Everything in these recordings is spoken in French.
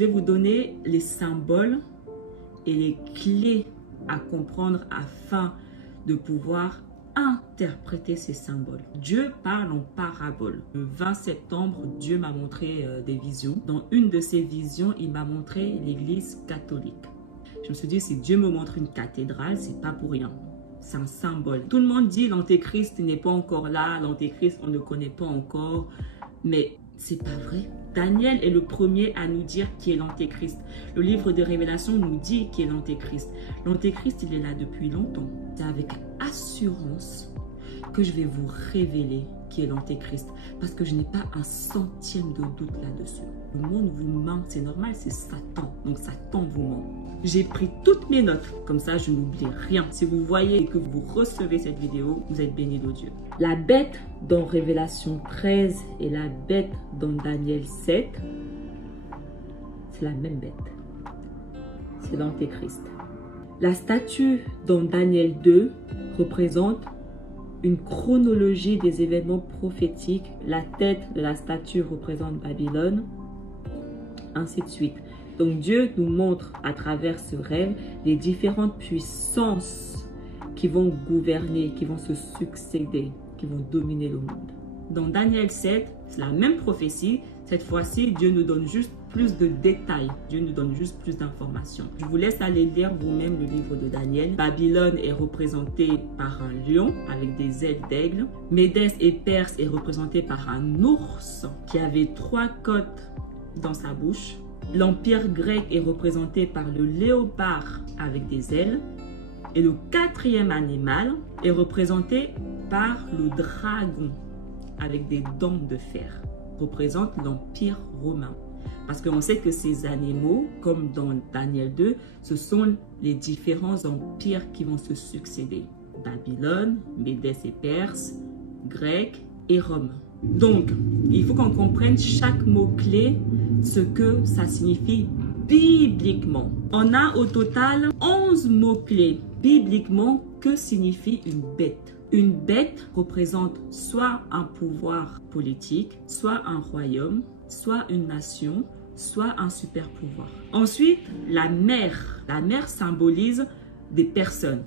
vais vous donner les symboles et les clés à comprendre afin de pouvoir interpréter ces symboles. Dieu parle en parabole. Le 20 septembre, Dieu m'a montré des visions. Dans une de ces visions, il m'a montré l'église catholique. Je me suis dit, si Dieu me montre une cathédrale, c'est pas pour rien. C'est un symbole. Tout le monde dit l'antéchrist n'est pas encore là, l'antéchrist on ne connaît pas encore, mais c'est pas vrai. Daniel est le premier à nous dire qui est l'antéchrist. Le livre de Révélation nous dit qui est l'antéchrist. L'antéchrist, il est là depuis longtemps. C'est avec assurance que je vais vous révéler qui est l'antéchrist, parce que je n'ai pas un centime de doute là-dessus. Le monde vous ment, c'est normal, c'est Satan. Donc Satan vous ment. J'ai pris toutes mes notes, comme ça je n'oublie rien. Si vous voyez et que vous recevez cette vidéo, vous êtes bénis de Dieu. La bête dans Révélation 13 et la bête dans Daniel 7, c'est la même bête. C'est l'antéchrist. La statue dans Daniel 2 représente une chronologie des événements prophétiques. La tête de la statue représente Babylone, ainsi de suite. Donc Dieu nous montre à travers ce rêve les différentes puissances qui vont gouverner, qui vont se succéder, qui vont dominer le monde. Dans Daniel 7, c'est la même prophétie. Cette fois-ci, Dieu nous donne juste plus de détails. Dieu nous donne juste plus d'informations. Je vous laisse aller lire vous-même le livre de Daniel. Babylone est représentée par un lion avec des ailes d'aigle. Médès et Perse est représenté par un ours qui avait 3 côtes dans sa bouche. L'empire grec est représenté par le léopard avec des ailes. Et le 4e animal est représenté par le dragon avec des dents de fer. Représente l'empire romain. Parce qu'on sait que ces animaux, comme dans Daniel 2, ce sont les différents empires qui vont se succéder. Babylone, Médès et Perse, Grec et Rome. Donc, il faut qu'on comprenne chaque mot-clé, ce que ça signifie bibliquement. On a au total 11 mots-clés. Bibliquement, que signifie une bête? Une bête représente soit un pouvoir politique, soit un royaume, soit une nation, soit un super pouvoir. Ensuite, la mer. La mer symbolise des personnes,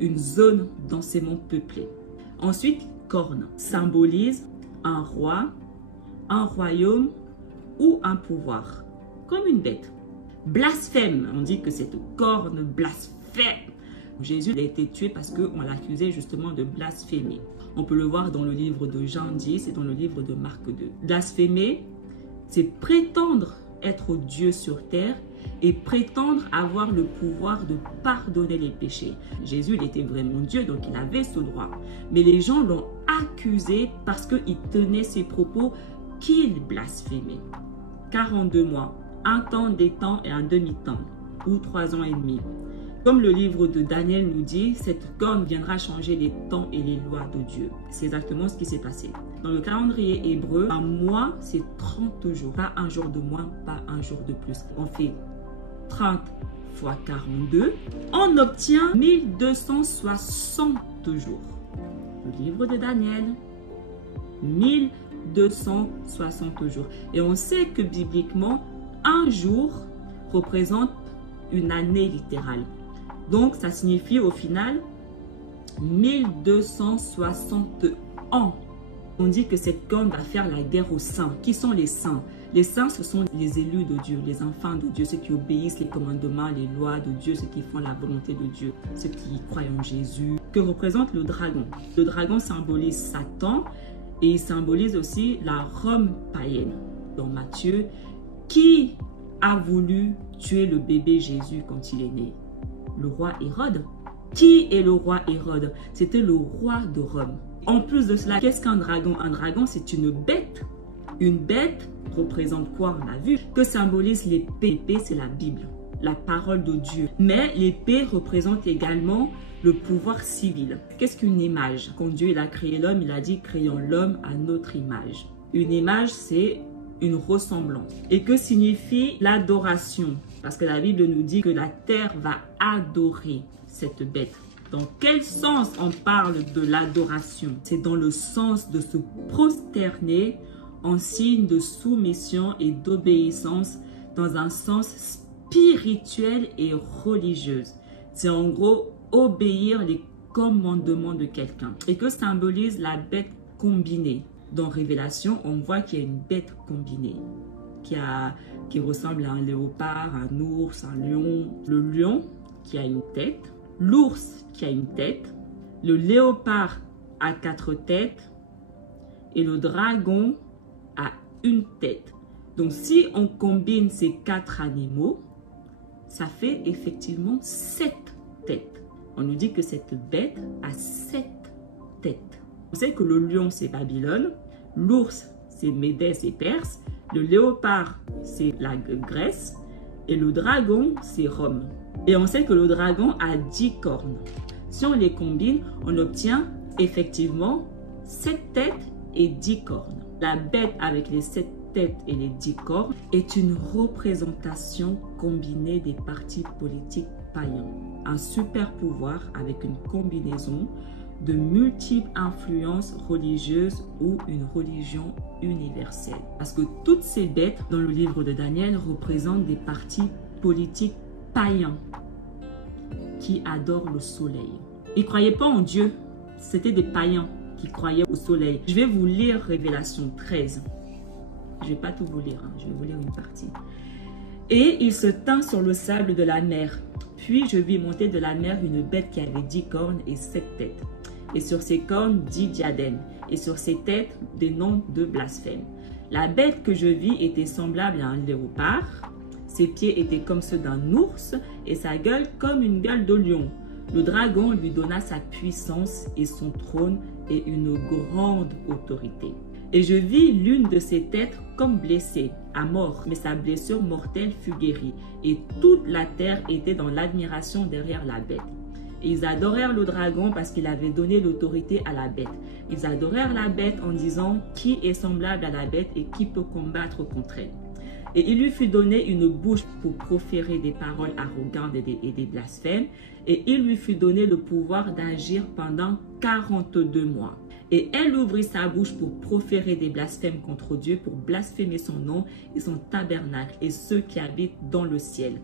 une zone densément peuplée. Ensuite, corne symbolise un roi, un royaume ou un pouvoir, comme une bête. Blasphème, on dit que cette corne blasphème. Jésus a été tué parce qu'on l'accusait justement de blasphémer. On peut le voir dans le livre de Jean 10 et dans le livre de Marc 2. Blasphémer, c'est prétendre être Dieu sur terre et prétendre avoir le pouvoir de pardonner les péchés. Jésus, il était vraiment Dieu, donc il avait ce droit. Mais les gens l'ont accusé parce qu'il tenait ses propos qu'il blasphémait. 42 mois, un temps, des temps et un demi-temps, ou 3 ans et demi. Comme le livre de Daniel nous dit, cette corne viendra changer les temps et les lois de Dieu. C'est exactement ce qui s'est passé. Dans le calendrier hébreu, un mois, c'est 30 jours. Pas un jour de moins, pas un jour de plus. On fait 30 fois 42. On obtient 1260 jours. Le livre de Daniel, 1260 jours. Et on sait que bibliquement, un jour représente une année littérale. Donc, ça signifie au final 1260 ans. On dit que cette corne va faire la guerre aux saints. Qui sont les saints? Les saints, ce sont les élus de Dieu, les enfants de Dieu, ceux qui obéissent les commandements, les lois de Dieu, ceux qui font la volonté de Dieu, ceux qui croient en Jésus. Que représente le dragon? Le dragon symbolise Satan et il symbolise aussi la Rome païenne. Dans Matthieu, qui a voulu tuer le bébé Jésus quand il est né? Le roi Hérode. Qui est le roi Hérode? C'était le roi de Rome. En plus de cela, qu'est-ce qu'un dragon? Un dragon, c'est une bête. Une bête représente quoi? On a vu. Que symbolise l'épée? L'épée, c'est la Bible, la parole de Dieu. Mais l'épée représente également le pouvoir civil. Qu'est-ce qu'une image? Quand Dieu il a créé l'homme, il a dit « créons l'homme à notre image ». Une image, c'est une ressemblance. Et que signifie l'adoration? Parce que la Bible nous dit que la terre va adorer cette bête. Dans quel sens on parle de l'adoration? C'est dans le sens de se prosterner en signe de soumission et d'obéissance dans un sens spirituel et religieux. C'est en gros obéir les commandements de quelqu'un. Et que symbolise la bête combinée. Dans Révélation, on voit qu'il y a une bête combinée qui ressemble à un léopard, un ours, un lion. Le lion qui a une tête, l'ours qui a une tête, le léopard a 4 têtes et le dragon a une tête. Donc si on combine ces 4 animaux, ça fait effectivement 7 têtes. On nous dit que cette bête a 7 têtes. On sait que le lion c'est Babylone, l'ours c'est Médès et Perse, le léopard c'est la Grèce et le dragon c'est Rome. Et on sait que le dragon a 10 cornes. Si on les combine, on obtient effectivement 7 têtes et 10 cornes. La bête avec les 7 têtes et les 10 cornes est une représentation combinée des partis politiques païens. Un super pouvoir avec une combinaison de multiples influences religieuses ou une religion universelle. Parce que toutes ces bêtes dans le livre de Daniel représentent des partis politiques païens qui adorent le soleil. Ils ne croyaient pas en Dieu, c'était des païens qui croyaient au soleil. Je vais vous lire Révélation 13. Je ne vais pas tout vous lire, je vais vous lire une partie. Et il se tint sur le sable de la mer. Puis je vis monter de la mer une bête qui avait 10 cornes et 7 têtes. Et sur ses cornes 10 diadèmes. Et sur ses têtes des noms de blasphème. La bête que je vis était semblable à un léopard. Ses pieds étaient comme ceux d'un ours et sa gueule comme une gueule de lion. Le dragon lui donna sa puissance et son trône et une grande autorité. Et je vis l'une de ses têtes comme blessée, à mort, mais sa blessure mortelle fut guérie. Et toute la terre était dans l'admiration derrière la bête. Et ils adorèrent le dragon parce qu'il avait donné l'autorité à la bête. Ils adorèrent la bête en disant « Qui est semblable à la bête et qui peut combattre contre elle ?» Et il lui fut donné une bouche pour proférer des paroles arrogantes et des blasphèmes. Et il lui fut donné le pouvoir d'agir pendant 42 mois. Et elle ouvrit sa bouche pour proférer des blasphèmes contre Dieu, pour blasphémer son nom et son tabernacle et ceux qui habitent dans le ciel.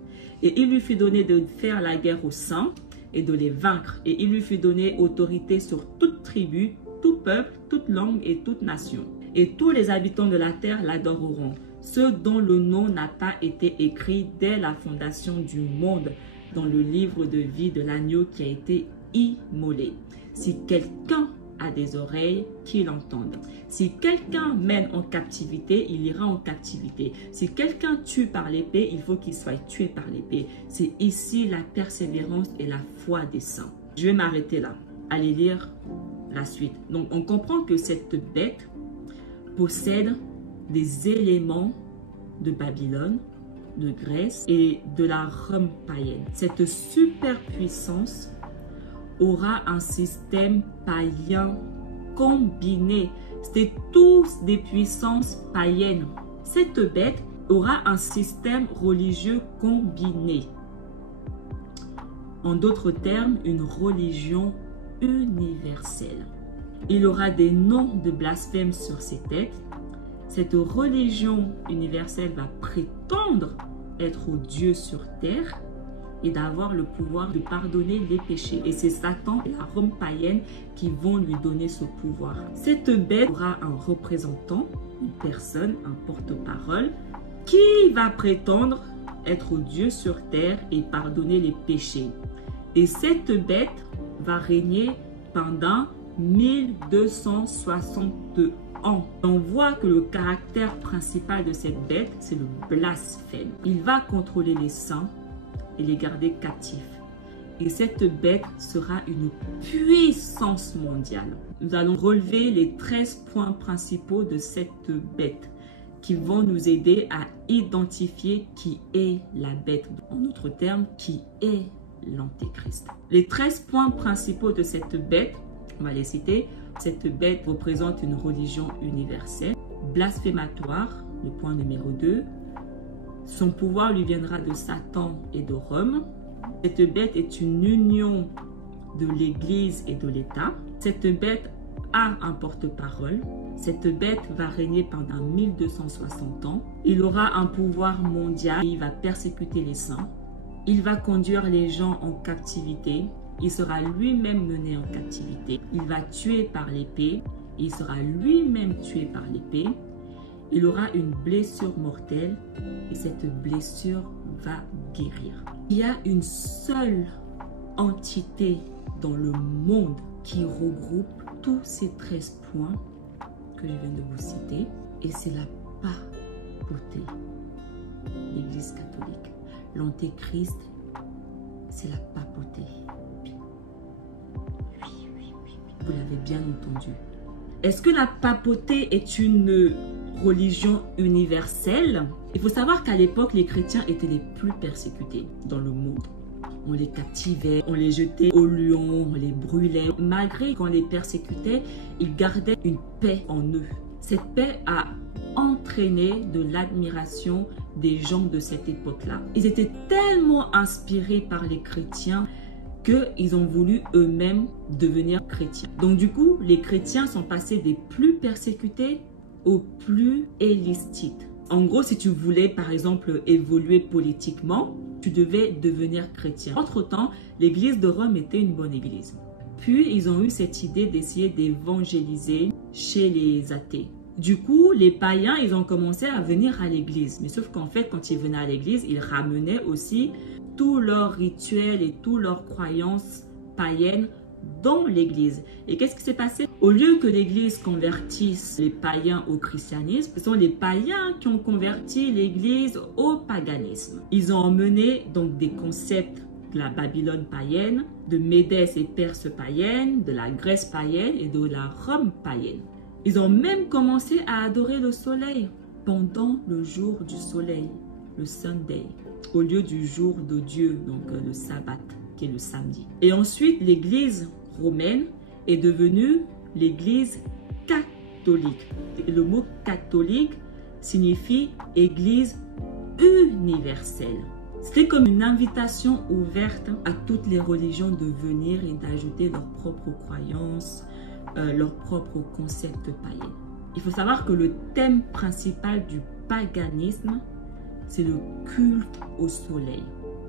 Et il lui fut donné de faire la guerre aux saints et de les vaincre. Et il lui fut donné autorité sur toute tribu, tout peuple, toute langue et toute nation. Et tous les habitants de la terre l'adoreront, ceux dont le nom n'a pas été écrit dès la fondation du monde dans le livre de vie de l'agneau qui a été immolé. Si quelqu'un a des oreilles, qu'il entende. Si quelqu'un mène en captivité, il ira en captivité. Si quelqu'un tue par l'épée, il faut qu'il soit tué par l'épée. C'est ici la persévérance et la foi des saints. Je vais m'arrêter là. Allez lire la suite. Donc, on comprend que cette bête possède des éléments de Babylone, de Grèce et de la Rome païenne. Cette superpuissance aura un système païen combiné. C'est tous des puissances païennes. Cette bête aura un système religieux combiné. En d'autres termes, une religion universelle. Il aura des noms de blasphème sur ses têtes. Cette religion universelle va prétendre être Dieu sur terre et d'avoir le pouvoir de pardonner les péchés. Et c'est Satan et la Rome païenne qui vont lui donner ce pouvoir. Cette bête aura un représentant, une personne, un porte-parole, qui va prétendre être Dieu sur terre et pardonner les péchés. Et cette bête va régner pendant 1260 ans. On voit que le caractère principal de cette bête, c'est le blasphème. Il va contrôler les saints et les garder captifs. Et cette bête sera une puissance mondiale. Nous allons relever les 13 points principaux de cette bête qui vont nous aider à identifier qui est la bête. En d'autres termes, qui est l'Antéchrist. Les 13 points principaux de cette bête, on va les citer. Cette bête représente une religion universelle, blasphématoire, le point numéro 2. Son pouvoir lui viendra de Satan et de Rome. Cette bête est une union de l'Église et de l'État. Cette bête a un porte-parole. Cette bête va régner pendant 1260 ans. Il aura un pouvoir mondial. Il va persécuter les saints. Il va conduire les gens en captivité. Il sera lui-même mené en captivité. Il va tuer par l'épée. Il sera lui-même tué par l'épée. Il aura une blessure mortelle et cette blessure va guérir. Il y a une seule entité dans le monde qui regroupe tous ces 13 points que je viens de vous citer et c'est la papauté, l'Église catholique. L'antéchrist, c'est la papauté. Oui. Vous l'avez bien entendu. Est-ce que la papauté est une religion universelle? Il faut savoir qu'à l'époque, les chrétiens étaient les plus persécutés dans le monde. On les captivait, on les jetait au lion, on les brûlait. Malgré qu'on les persécutait, ils gardaient une paix en eux. Cette paix a entraîné de l'admiration des gens de cette époque-là. Ils étaient tellement inspirés par les chrétiens qu'ils ont voulu eux-mêmes devenir chrétiens. Donc du coup, les chrétiens sont passés des plus persécutés aux plus élistites. En gros, si tu voulais par exemple évoluer politiquement, tu devais devenir chrétien. Entre-temps, l'église de Rome était une bonne église. Puis, ils ont eu cette idée d'essayer d'évangéliser chez les athées. Du coup, les païens, ils ont commencé à venir à l'église. Mais sauf qu'en fait, quand ils venaient à l'église, ils ramenaient aussi tous leurs rituels et toutes leurs croyances païennes dans l'église. Et qu'est-ce qui s'est passé? Au lieu que l'église convertisse les païens au christianisme, ce sont les païens qui ont converti l'église au paganisme. Ils ont emmené donc des concepts de la Babylone païenne, de Médès et Perse païenne, de la Grèce païenne et de la Rome païenne. Ils ont même commencé à adorer le soleil pendant le jour du soleil, le Sunday, au lieu du jour de Dieu, donc le sabbat, qui est le samedi. Et ensuite, l'église romaine est devenue l'église catholique. Et le mot catholique signifie église universelle. C'était comme une invitation ouverte à toutes les religions de venir et d'ajouter leurs propres croyances, leurs propres concepts païens. Il faut savoir que le thème principal du paganisme, c'est le culte au soleil.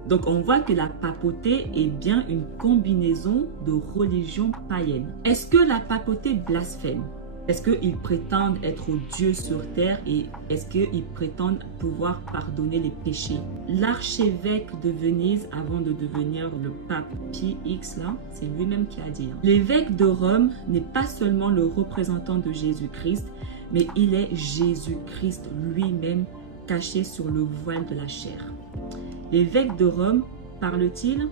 Donc on voit que la papauté est bien une combinaison de religions païennes. Est-ce que la papauté blasphème? Est-ce qu'ils prétendent être Dieu sur terre et est-ce qu'ils prétendent pouvoir pardonner les péchés? L'archevêque de Venise, avant de devenir le pape Pie X, c'est lui-même qui a dit. L'évêque de Rome n'est pas seulement le représentant de Jésus-Christ, mais il est Jésus-Christ lui-même caché sur le voile de la chair. L'évêque de Rome parle-t-il?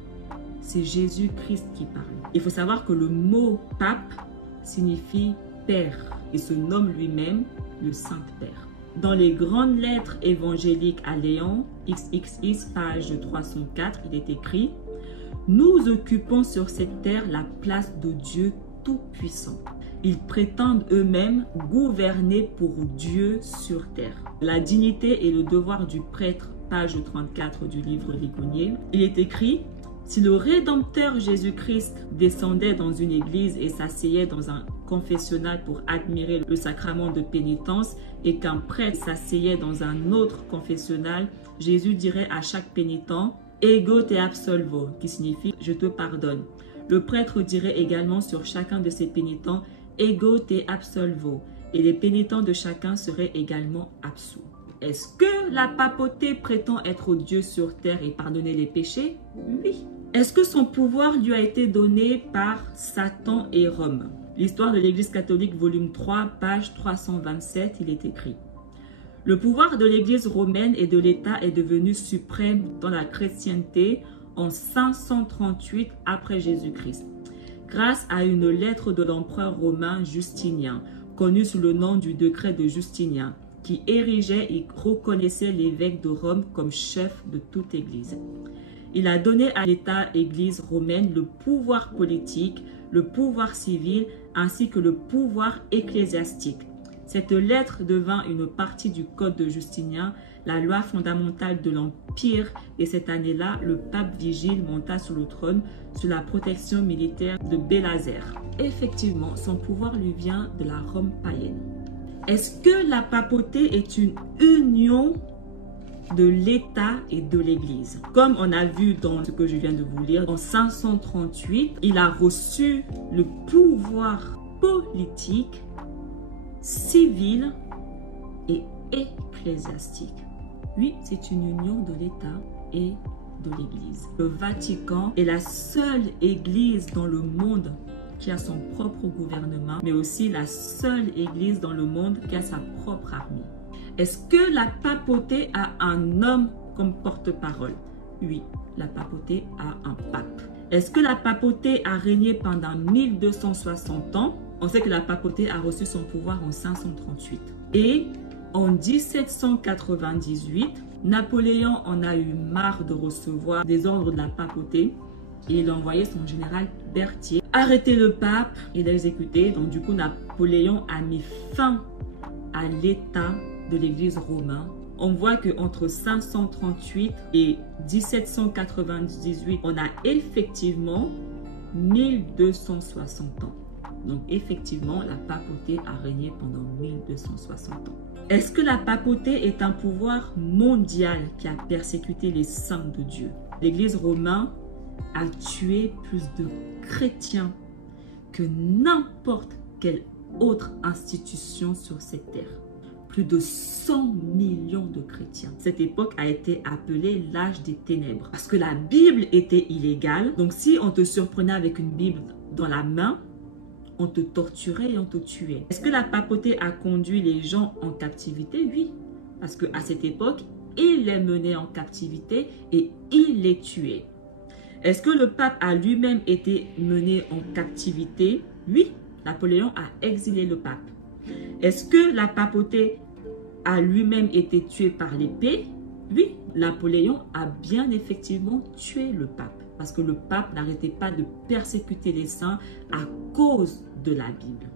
C'est Jésus-Christ qui parle. Il faut savoir que le mot pape signifie Père et se nomme lui-même le Saint-Père. Dans les grandes lettres évangéliques à Léon, XXX, page 304, il est écrit « Nous occupons sur cette terre la place de Dieu Tout-Puissant. Ils prétendent eux-mêmes gouverner pour Dieu sur terre. La dignité et le devoir du prêtre, page 34 du livre Ligonier, il est écrit « Si le Rédempteur Jésus-Christ descendait dans une église et s'asseyait dans un confessionnal pour admirer le sacrement de pénitence et qu'un prêtre s'asseyait dans un autre confessionnal, Jésus dirait à chaque pénitent « Ego te absolvo » qui signifie « Je te pardonne ». Le prêtre dirait également sur chacun de ses pénitents « Ego te absolvo » et les pénitents de chacun seraient également absous. Est-ce que la papauté prétend être Dieu sur terre et pardonner les péchés? Oui. Est-ce que son pouvoir lui a été donné par Satan et Rome? L'histoire de l'Église catholique, volume 3, page 327, il est écrit « Le pouvoir de l'Église romaine et de l'État est devenu suprême dans la chrétienté en 538 après Jésus-Christ, grâce à une lettre de l'empereur romain Justinien, connu sous le nom du décret de Justinien, qui érigeait et reconnaissait l'évêque de Rome comme chef de toute Église. Il a donné à l'État-Église romaine le pouvoir politique, le pouvoir civil ainsi que le pouvoir ecclésiastique. Cette lettre devint une partie du Code de Justinien, la loi fondamentale de l'Empire, et cette année-là, le pape Vigile monta sur le trône sous la protection militaire de Bélazer. Effectivement, son pouvoir lui vient de la Rome païenne. Est-ce que la papauté est une union de l'État et de l'Église? Comme on a vu dans ce que je viens de vous lire, en 538, il a reçu le pouvoir politique, civil et ecclésiastique. Oui, c'est une union de l'État et de l'Église. Le Vatican est la seule Église dans le monde qui a son propre gouvernement, mais aussi la seule Église dans le monde qui a sa propre armée. Est-ce que la papauté a un homme comme porte-parole? Oui, la papauté a un pape. Est-ce que la papauté a régné pendant 1260 ans? On sait que la papauté a reçu son pouvoir en 538. Et en 1798, Napoléon en a eu marre de recevoir des ordres de la papauté et il a envoyé son général Berthier arrêter le pape et l'exécuter. Donc du coup, Napoléon a mis fin à l'état de l'église romaine. On voit qu'entre 538 et 1798, on a effectivement 1260 ans. Donc effectivement, la papauté a régné pendant 1260 ans. Est-ce que la papauté est un pouvoir mondial qui a persécuté les saints de Dieu? L'église romaine a tué plus de chrétiens que n'importe quelle autre institution sur cette terre. Plus de 100 millions de chrétiens. Cette époque a été appelée l'âge des ténèbres parce que la Bible était illégale. Donc si on te surprenait avec une Bible dans la main, on te torturait et on te tuait. Est-ce que la papauté a conduit les gens en captivité? Oui, parce qu'à cette époque, il les menait en captivité et il les tuait. Est-ce que le pape a lui-même été mené en captivité? Oui, Napoléon a exilé le pape. Est-ce que la papauté a lui-même été tué par l'épée? Oui, Napoléon a bien effectivement tué le pape. Parce que le pape n'arrêtait pas de persécuter les saints à cause de la Bible.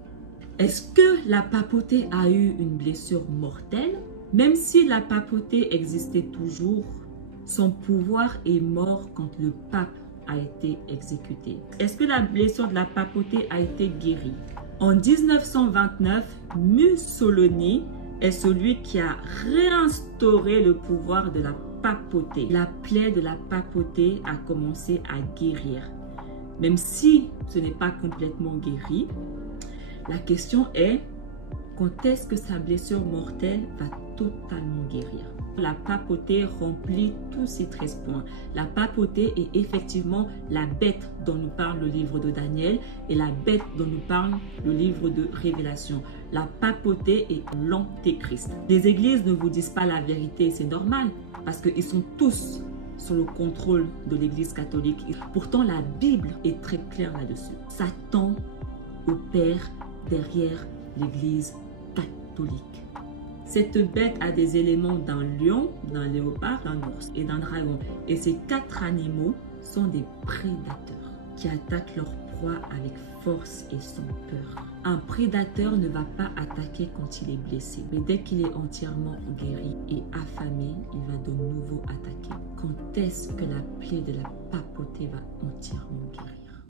Est-ce que la papauté a eu une blessure mortelle? Même si la papauté existait toujours, son pouvoir est mort quand le pape a été exécuté. Est-ce que la blessure de la papauté a été guérie? En 1929, Mussolini est celui qui a réinstauré le pouvoir de la papauté. La plaie de la papauté a commencé à guérir. Même si ce n'est pas complètement guéri, la question est, quand est-ce que sa blessure mortelle va totalement guérir? La papauté remplit tous ces 13 points. La papauté est effectivement la bête dont nous parle le livre de Daniel et la bête dont nous parle le livre de Révélation. La papauté est l'antéchrist. Les églises ne vous disent pas la vérité, c'est normal, parce qu'ils sont tous sous le contrôle de l'église catholique. Pourtant, la Bible est très claire là-dessus. Satan opère derrière l'église catholique. Cette bête a des éléments d'un lion, d'un léopard, d'un ours et d'un dragon. Et ces 4 animaux sont des prédateurs qui attaquent leur proie avec force et sans peur. Un prédateur ne va pas attaquer quand il est blessé, mais dès qu'il est entièrement guéri et affamé, il va de nouveau attaquer. Quand est-ce que la plaie de la papauté va entièrement guérir?